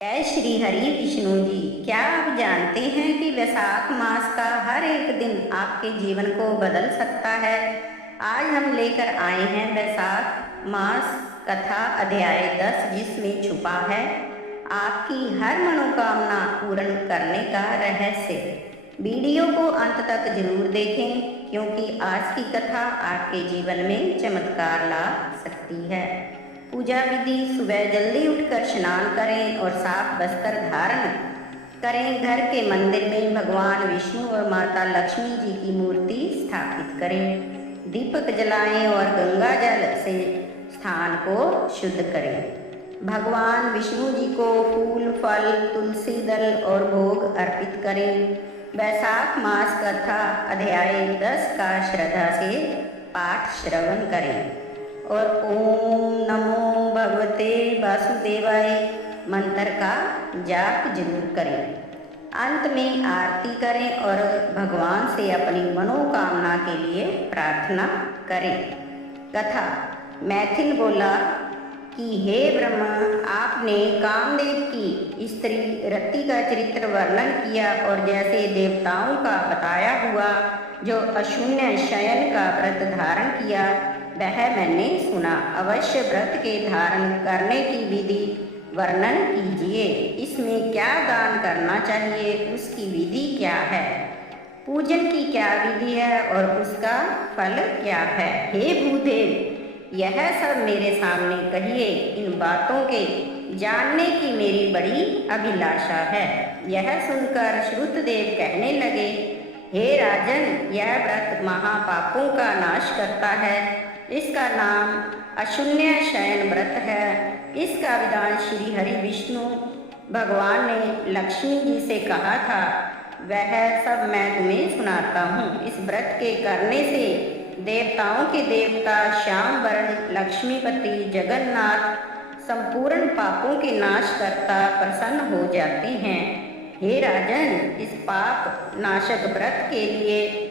जय श्री हरि विष्णु जी। क्या आप जानते हैं कि वैशाख मास का हर एक दिन आपके जीवन को बदल सकता है। आज हम लेकर आए हैं वैशाख मास कथा अध्याय 10, जिसमें छुपा है आपकी हर मनोकामना पूर्ण करने का रहस्य। वीडियो को अंत तक जरूर देखें, क्योंकि आज की कथा आपके जीवन में चमत्कार ला सकती है। पूजा विधि: सुबह जल्दी उठकर स्नान करें और साफ वस्त्र धारण करें। घर के मंदिर में भगवान विष्णु और माता लक्ष्मी जी की मूर्ति स्थापित करें। दीपक जलाएं और गंगा जल से स्थान को शुद्ध करें। भगवान विष्णु जी को फूल, फल, तुलसी दल और भोग अर्पित करें। वैशाख मास कथा अध्याय 10 का श्रद्धा से पाठ श्रवण करें और ओम नमो भगवते वासुदेवाय मंत्र का जाप जरूर करें। अंत में आरती करें और भगवान से अपनी मनोकामना के लिए प्रार्थना करें। कथा: मैथिल बोला कि हे ब्रह्मा, आपने कामदेव की स्त्री रति का चरित्र वर्णन किया और जैसे देवताओं का बताया हुआ जो अशून्य शयन का व्रत धारण किया वह मैंने सुना। अवश्य व्रत के धारण करने की विधि वर्णन कीजिए। इसमें क्या दान करना चाहिए, उसकी विधि क्या है, पूजन की क्या विधि है और उसका फल क्या है। हे भूदेव, यह सब मेरे सामने कहिए। इन बातों के जानने की मेरी बड़ी अभिलाषा है। यह सुनकर श्रुतदेव कहने लगे, हे राजन, यह व्रत महापापों का नाश करता है। इसका नाम अशून्य शयन व्रत है। इसका विधान श्री हरि विष्णु भगवान ने लक्ष्मी जी से कहा था, वह सब मैं तुम्हें सुनाता हूँ। इस व्रत के करने से देवताओं के देवता श्याम वर्ण लक्ष्मीपति जगन्नाथ संपूर्ण पापों के नाश करता प्रसन्न हो जाते हैं। हे राजन, इस पाप नाशक व्रत के लिए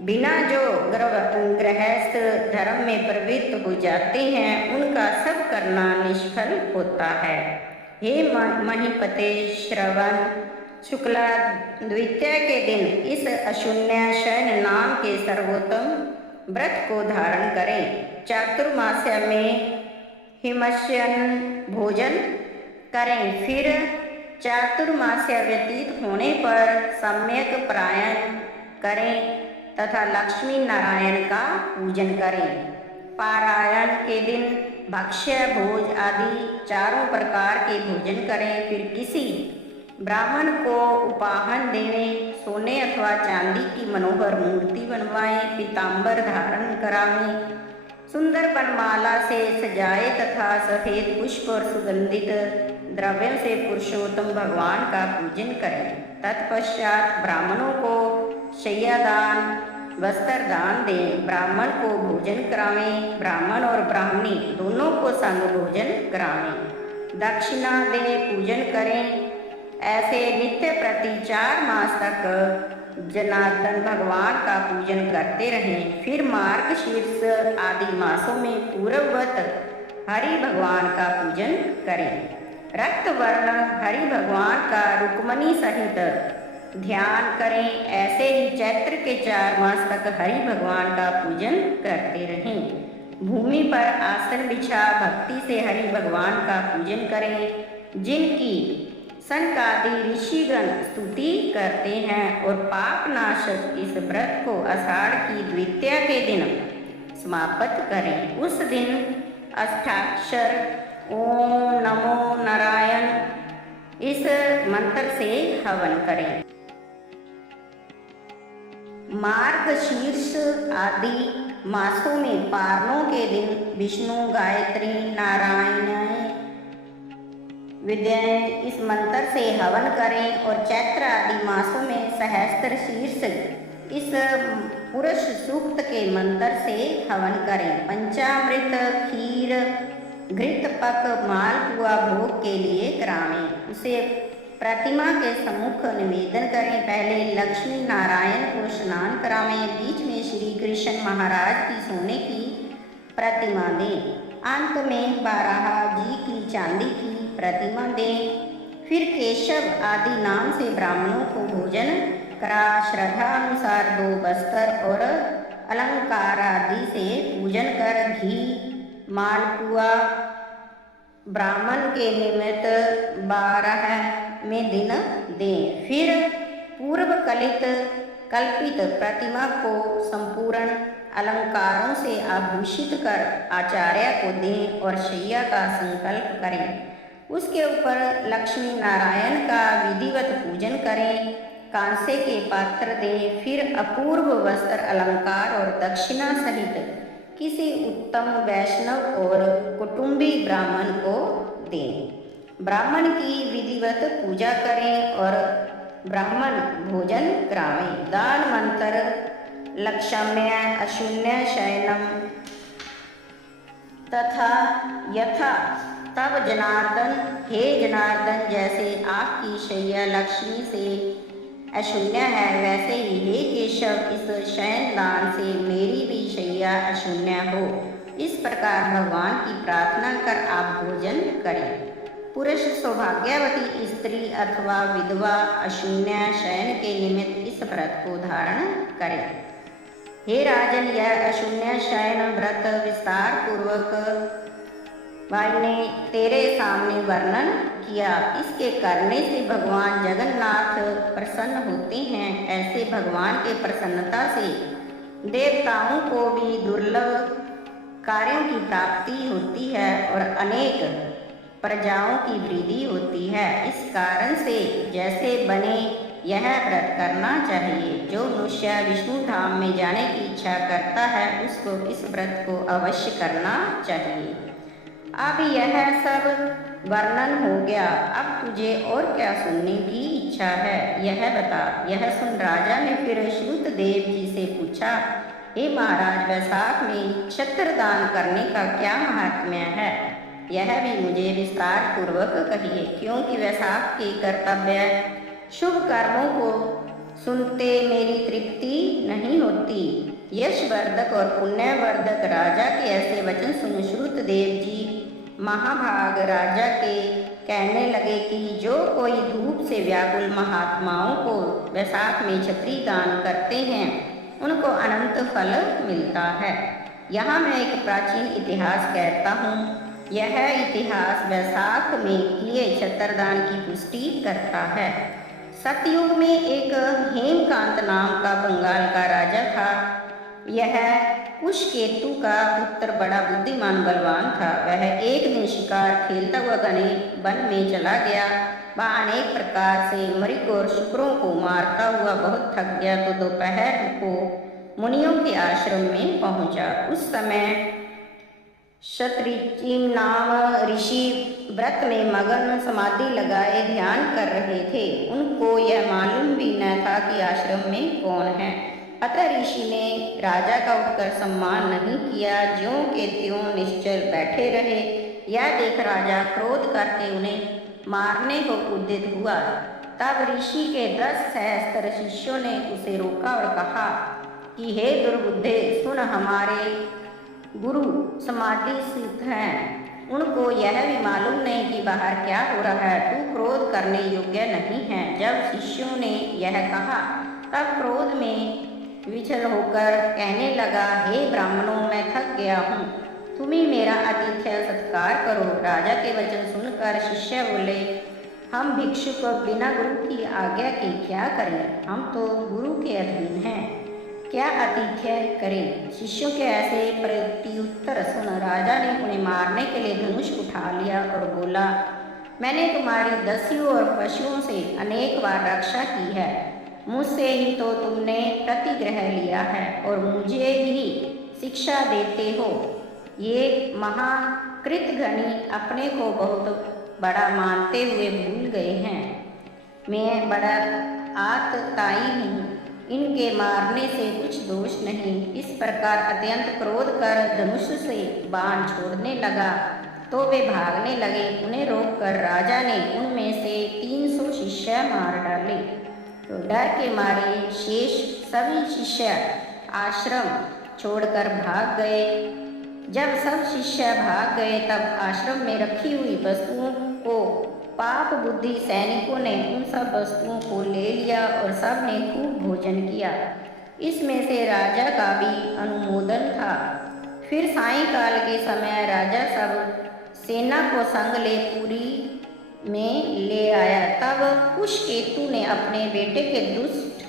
बिना जो गृहस्थ धर्म में प्रवृत्त हो जाते हैं, उनका सब करना निष्फल होता है। हे महीपते, श्रवण शुक्ला द्वितीया के दिन इस अशून्य शयन नाम के सर्वोत्तम व्रत को धारण करें। चातुर्मास्य में हिमस्यन भोजन करें। फिर चातुर्मास्य व्यतीत होने पर सम्यक पारायण करें तथा लक्ष्मी नारायण का पूजन करें। पारायण के दिन भक्ष्य, भोज आदि चारों प्रकार के भोजन करें। फिर किसी ब्राह्मण को उपाहन देने, सोने अथवा चांदी की मनोहर मूर्ति बनवाएं, पीताम्बर धारण करावें, सुंदर वनमाला से सजाए तथा सफेद पुष्प और सुगंधित द्रव्यों से पुरुषोत्तम भगवान का पूजन करें। तत्पश्चात ब्राह्मणों को शय्यादान, वस्त्र दान दें। ब्राह्मण को भोजन करावें। ब्राह्मण और ब्राह्मणी दोनों को संग भोजन करावें। दक्षिणा दें, पूजन करें। ऐसे नित्य प्रति 4 मास तक जनार्दन भगवान का पूजन करते रहें। फिर मार्गशीर्ष आदि मासों में पूर्ववत हरि भगवान का पूजन करें। रक्त वर्ण हरि भगवान का रुक्मणी सहित ध्यान करें। ऐसे ही चैत्र के 4 मास तक हरि भगवान का पूजन करते रहें। भूमि पर आसन बिछा भक्ति से हरि भगवान का पूजन करें, जिनकी सनकादि ऋषिगण स्तुति करते हैं। और पाप नाशक इस व्रत को आषाढ़ की द्वितीया के दिन समाप्त करें। उस दिन अष्टाक्षर ओम नमो नारायण इस मंत्र से हवन करें। मार्गशीर्ष आदि मासों में पारणों के दिन विष्णु, गायत्री, नारायण, विद्या इस मंत्र से हवन करें। और चैत्र आदि मासों में सहस्त्र शीर्ष इस पुरुष सूक्त के मंत्र से हवन करें। पंचामृत, खीर, घृत पक, मालपुआ भोग के लिए करावें। उसे प्रतिमा के सम्मुख निवेदन करें। पहले लक्ष्मी नारायण को स्नान करावें। बीच में श्री कृष्ण महाराज की सोने की प्रतिमा दें। अंत में बाराह जी की चांदी की प्रतिमा दें। फिर केशव आदि नाम से ब्राह्मणों को भोजन करा। श्रद्धानुसार 2 बस्तर और अलंकार आदि से पूजन कर घी मालपुआ ब्राह्मण के निमित्त 12वें दिन दें। फिर पूर्व कल्पित प्रतिमा को संपूर्ण अलंकारों से आभूषित कर आचार्य को दें और शैया का संकल्प करें। उसके ऊपर लक्ष्मी नारायण का विधिवत पूजन करें। कांसे के पात्र दें। फिर अपूर्व वस्त्र अलंकार और दक्षिणा सहित किसी उत्तम वैष्णव और कुटुंबी ब्राह्मण को दें। ब्राह्मण की विधिवत पूजा करें और ब्राह्मण भोजन करावें। दान मंत्र लक्षम्य अशून्य शयनम तथा यथा तब जनार्दन, हे जनार्दन, जैसे आपकी शैया लक्ष्मी से अशून्य है वैसे ही हे केशव इस शयन दान से मेरी भी शैया अशून्य हो। इस प्रकार भगवान की प्रार्थना कर आप भोजन करें। पुरुष सौभाग्यवती स्त्री अथवा विधवा अशून्य शयन के निमित्त इस व्रत को धारण करें। हे राजन, यह अशून्य शयन व्रत विस्तार पूर्वक भाई ने तेरे सामने वर्णन किया। इसके करने से भगवान जगन्नाथ प्रसन्न होते हैं। ऐसे भगवान के प्रसन्नता से देवताओं को भी दुर्लभ कार्यों की प्राप्ति होती है और अनेक प्रजाओं की वृद्धि होती है। इस कारण से जैसे बने यह व्रत करना चाहिए। जो मनुष्य विष्णु धाम में जाने की इच्छा करता है उसको इस व्रत को अवश्य करना चाहिए। अब यह सब वर्णन हो गया, अब तुझे और क्या सुनने की इच्छा है यह बता। यह सुन राजा ने फिर श्रुतदेव जी से पूछा, हे महाराज, वैशाख में क्षत्र दान करने का क्या महात्म्य है, यह भी मुझे विस्तार पूर्वक कहिए। क्योंकि वैशाख के कर्तव्य शुभ कर्मों को सुनते मेरी तृप्ति नहीं होती। यशवर्धक और पुण्यवर्धक राजा के ऐसे वचन सुन श्रुतदेव जी महाभाग राजा के कहने लगे कि जो कोई धूप से व्याकुल महात्माओं को वैशाख में छत्री दान करते हैं उनको अनंत फल मिलता है। यहाँ मैं एक प्राचीन इतिहास कहता हूँ। यह इतिहास वैशाख में किए छत्रदान की पुष्टि करता है। सतयुग में एक हेमकांत नाम का बंगाल का राजा था। यह कुशकेतु का पुत्र बड़ा बुद्धिमान बलवान था। वह एक दिन शिकार खेलता हुआ घने वन में चला गया। वह अनेक प्रकार से मृग और शुक्रों को मारता हुआ बहुत थक गया तो दोपहर को मुनियों के आश्रम में पहुंचा। उस समय शतृचिम नाम ऋषि व्रत में मगन समाधि लगाए ध्यान कर रहे थे। उनको यह मालूम भी न था कि आश्रम में कौन है। अतः ऋषि ने राजा का उठकर सम्मान नहीं किया, ज्यों के त्यों निश्चल बैठे रहे। यह देख राजा क्रोध करके उन्हें मारने को उद्यत हुआ। तब ऋषि के 10 सहस्त्र शिष्यों ने उसे रोका और कहा कि हे दुर्बुद्धे, सुन, हमारे गुरु समाधि सिद्ध हैं। उनको यह भी मालूम नहीं कि बाहर क्या हो रहा है। तू क्रोध करने योग्य नहीं है। जब शिष्यों ने यह कहा तब क्रोध में विचल होकर कहने लगा, हे ब्राह्मणों, मैं थक गया हूँ, तुम ही मेरा आतिथ्य सत्कार करो। राजा के वचन सुनकर शिष्य बोले, हम भिक्षु को बिना गुरु की आज्ञा के क्या करें, हम तो गुरु के अधीन हैं, क्या आतिथ्य करें। शिष्यों के ऐसे प्रत्युत्तर सुन राजा ने उन्हें मारने के लिए धनुष उठा लिया और बोला, मैंने तुम्हारी दस्युओं और पशुओं से अनेक बार रक्षा की है, मुझसे ही तो तुमने प्रतिग्रह लिया है और मुझे ही शिक्षा देते हो। ये महाकृतघ्नी अपने को बहुत बड़ा मानते हुए भूल गए हैं। मैं बड़ा आतताई हूँ, इनके मारने से कुछ दोष नहीं। इस प्रकार अत्यंत क्रोध कर धनुष से बाण छोड़ने लगा तो वे भागने लगे। उन्हें रोककर राजा ने उनमें से 300 शिष्य मार डाले। तो डर के मारे शेष सभी शिष्य आश्रम छोड़कर भाग गए। जब सब शिष्य भाग गए तब आश्रम में रखी हुई वस्तुओं को पाप बुद्धि सैनिकों ने उन सब वस्तुओं को ले लिया और सब ने खूब भोजन किया। इसमें से राजा का भी अनुमोदन था। फिर सायंकाल के समय राजा सब सेना को संग ले पुरी में ले आया। तब कुशकेतु ने अपने बेटे के दुष्ट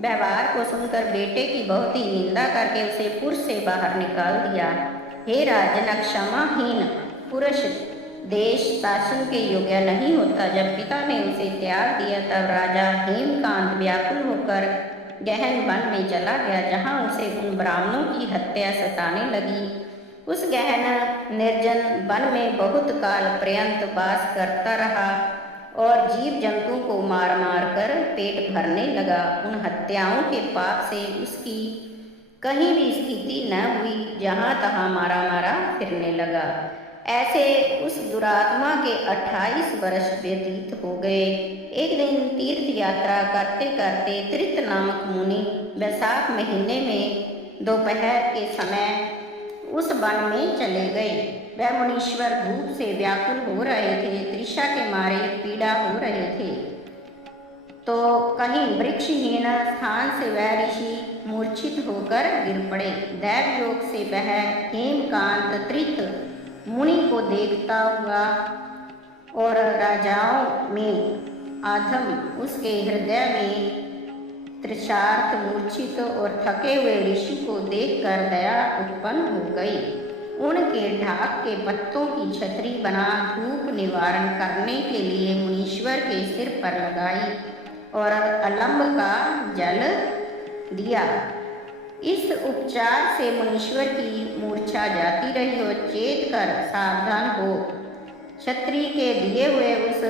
व्यवहार को सुनकर बेटे की बहुत ही निंदा करके उसे पुर से बाहर निकाल दिया। हे राजन, क्षमाहीन पुरुष देश शासन के योग्य नहीं होता। जब पिता ने उसे त्याग दिया तब राजा हेमकांत व्याकुल होकर गहन वन में चला गया, जहाँ उसे उन ब्राह्मणों की हत्या सताने लगी। उस गहन निर्जन वन में बहुत काल पर्यंत वास करता रहा और जीव जंतुओं को मार मार कर पेट भरने लगा। उन हत्याओं के पाप से उसकी कहीं भी स्थिति न हुई, जहाँ तहाँ मारा मारा फिरने लगा। ऐसे उस दुरात्मा के 28 वर्ष व्यतीत हो गए। एक दिन तीर्थ यात्रा करते करते त्रित नामक मुनि वैशाख महीने में दोपहर के समय उस वन में चले गए। वह मुनीश्वर धूप से व्याकुल हो रहे थे, तृषा के मारे पीड़ा हो रहे थे। तो कहीं वृक्षहीन स्थान से वह ऋषि मूर्छित होकर गिर पड़े। दैवयोग से वह हेमकांत त्रित मुनि को देखता हुआ और राजाओं में आधम उसके हृदय में तृषार्थ मूर्छित और थके हुए ऋषि को देखकर दया उत्पन्न हो गई। उनके ढाक के पत्तों की छतरी बना धूप निवारण करने के लिए मुनीश्वर के सिर पर लगाई और अलंब का जल दिया। इस उपचार से मुनीश्वर की मूर्छा जाती रही और चेत कर सावधान हो छत्री के दिए हुए उस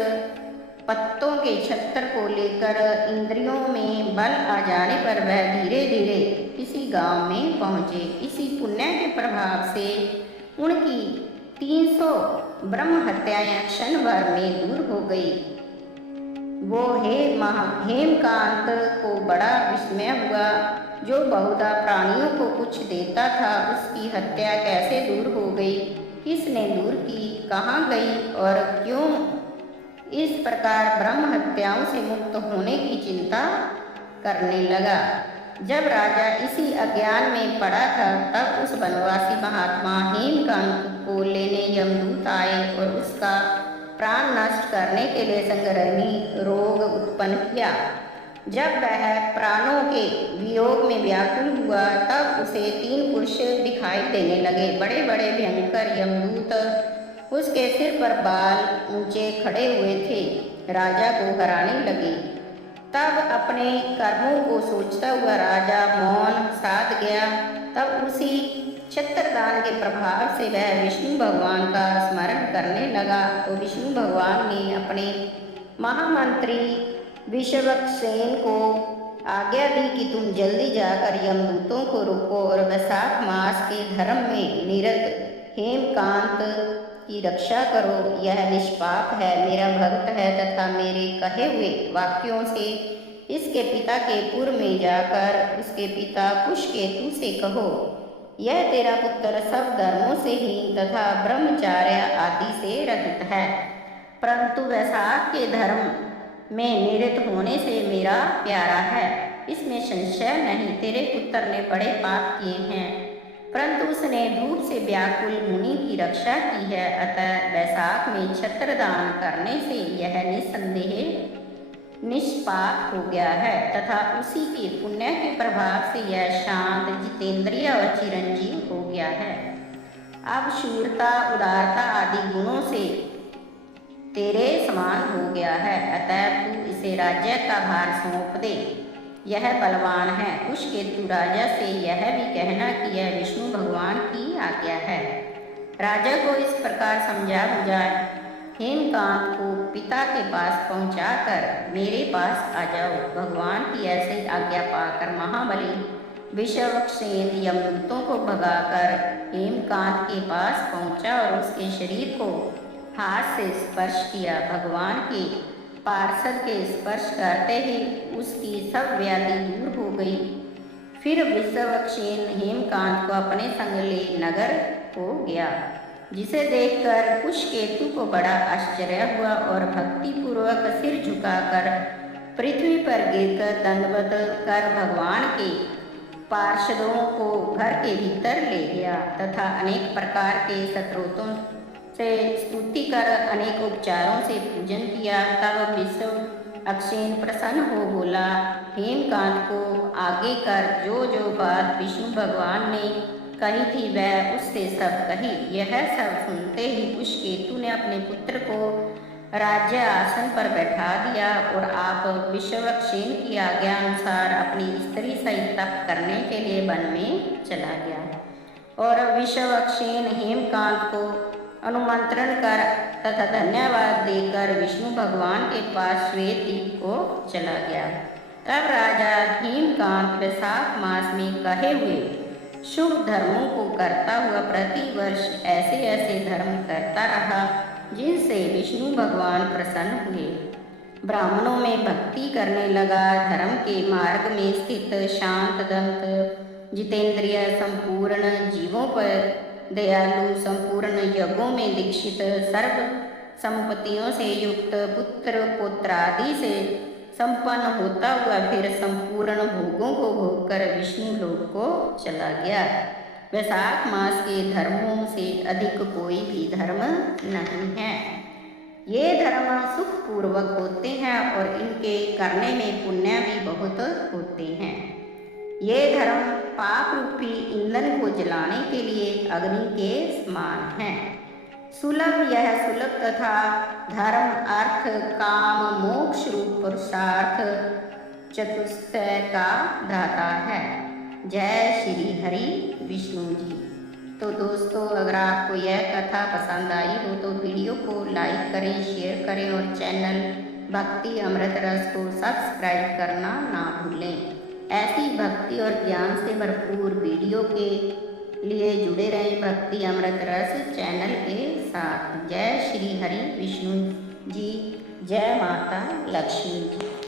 पत्तों के छत्र को लेकर इंद्रियों में बल आ जाने पर वह धीरे धीरे किसी गांव में पहुँचे। इसी पुण्य के प्रभाव से उनकी 300 ब्रह्म हत्याएं क्षण भर में दूर हो गई। वो हेमकांत को बड़ा विस्मय हुआ। जो बहुधा प्राणियों को कुछ देता था, उसकी हत्या कैसे दूर हो गई, किसने दूर की, कहाँ गई और क्यों? इस प्रकार ब्रह्म हत्याओं से मुक्त होने की चिंता करने लगा। जब राजा इसी अज्ञान में पड़ा था, तब उस वनवासी महात्मा हेमकांत को लेने यमदूत आए और उसका प्राण नष्ट करने के लिए संग्रहणी रोग उत्पन्न किया। जब वह प्राणों के वियोग में व्याकुल हुआ, तब उसे 3 पुरुष दिखाई देने लगे। बड़े बड़े भयंकर यमदूत उसके सिर पर बाल ऊंचे खड़े हुए थे, राजा को हराने लगे। तब अपने कर्मों को सोचता हुआ राजा मौन साध गया। तब उसी छत्रदान के प्रभाव से वह विष्णु भगवान का स्मरण करने लगा। तो विष्णु भगवान ने अपने महामंत्री विश्वक्सेन को आज्ञा दी कि तुम जल्दी जाकर यमदूतों को रोको और वैशाख मास के धर्म में निरत हेमकांत की रक्षा करो। यह निष्पाप है, मेरा भक्त है तथा मेरे कहे हुए वाक्यों से इसके पिता के पुर में जाकर उसके पिता कुशकेतु से कहो, यह तेरा पुत्र सब धर्मों से ही तथा ब्रह्मचार्य आदि से रहित है, परंतु वैशाख के धर्म में निरत होने से मेरा प्यारा है। इसमें संशय नहीं, तेरे पुत्र ने बड़े पाप किए हैं, परंतु उसने धूप से व्याकुल मुनि की रक्षा की है। अतः वैशाख में छत्रदान करने से यह निस्संदेह निष्पाप हो गया है तथा उसी के पुण्य के प्रभाव से यह शांत, जितेंद्रिय और चिरंजीव हो गया है। अब शूरता, उदारता आदि गुणों से तेरे समान हो गया है, अतः तू इसे राज्य का भार सौंप दे। यह बलवान है। कुशकेतु राजा से यह भी कहना कि यह विष्णु भगवान की आज्ञा है। राजा को इस प्रकार समझा बुझाए हेमकांत को पिता के पास पहुंचाकर मेरे पास आ जाओ। भगवान की ऐसी आज्ञा पाकर महाबली विश्वक्सेन यमदूतों को भगाकर हेमकांत के पास पहुंचा और उसके शरीर को हाथ से स्पर्श किया। भगवान के पार्षद के स्पर्श करते ही उसकी सब व्याधि दूर हो गई। फिर विश्वक्सेन हेमकांत को अपने संग ले नगर हो गया। जिसे देखकर पुष्केतु को बड़ा आश्चर्य हुआ और भक्तिपूर्वक सिर झुकाकर पृथ्वी पर गिरकर दंडवत कर भगवान के पार्षदों को घर के भीतर ले गया तथा अनेक प्रकार के स्तोत्रों से स्तुति कर अनेक उपचारों से पूजन किया। तब विश्व अक्षेन प्रसन्न हो बोला, हेमकांत को आगे कर जो जो बात विष्णु भगवान ने कही थी वह उससे सब कही। यह सब सुनते ही पुष्केतु ने अपने पुत्र को राज्य आसन पर बैठा दिया और आप विश्वक्षेन की आज्ञा अनुसार अपनी स्त्री सहित तप करने के लिए वन में चला गया। और विश्वक्षेन हेमकांत को अनुमंत्रण कर तथा धन्यवाद देकर विष्णु भगवान के पास श्वेत द्वीप को चला गया। तब राजा हेमकांत वैशाख मास में कहे हुए शुभ धर्मों को करता हुआ प्रतिवर्ष ऐसे ऐसे धर्म करता रहा जिनसे विष्णु भगवान प्रसन्न हुए। ब्राह्मणों में भक्ति करने लगा। धर्म के मार्ग में स्थित शांत दंत जितेंद्रिय संपूर्ण जीवों पर दयालु संपूर्ण यज्ञों में दीक्षित सर्व संपत्तियों से युक्त पुत्र पुत्रादि से संपन्न होता हुआ फिर संपूर्ण भोगों को भोग कर विष्णु लोक को चला गया। वैशाख मास के धर्मों से अधिक कोई भी धर्म नहीं है। ये धर्म सुखपूर्वक होते हैं और इनके करने में पुण्य भी बहुत होते हैं। ये धर्म पाप रूपी ईंधन को जलाने के लिए अग्नि के समान है। सुलभ यह सुलभ तथा धर्म अर्थ काम मोक्ष रूप पुरुषार्थ चतुष्टय का दाता है। जय श्री हरि विष्णु जी। तो दोस्तों, अगर आपको यह कथा पसंद आई हो तो वीडियो को लाइक करें, शेयर करें और चैनल भक्ति अमृत रस को सब्सक्राइब करना ना भूलें। ऐसी भक्ति और ज्ञान से भरपूर वीडियो के लिए जुड़े रहें भक्ति अमृत रस चैनल के साथ। जय श्री हरि विष्णु जी। जय माता लक्ष्मी जी।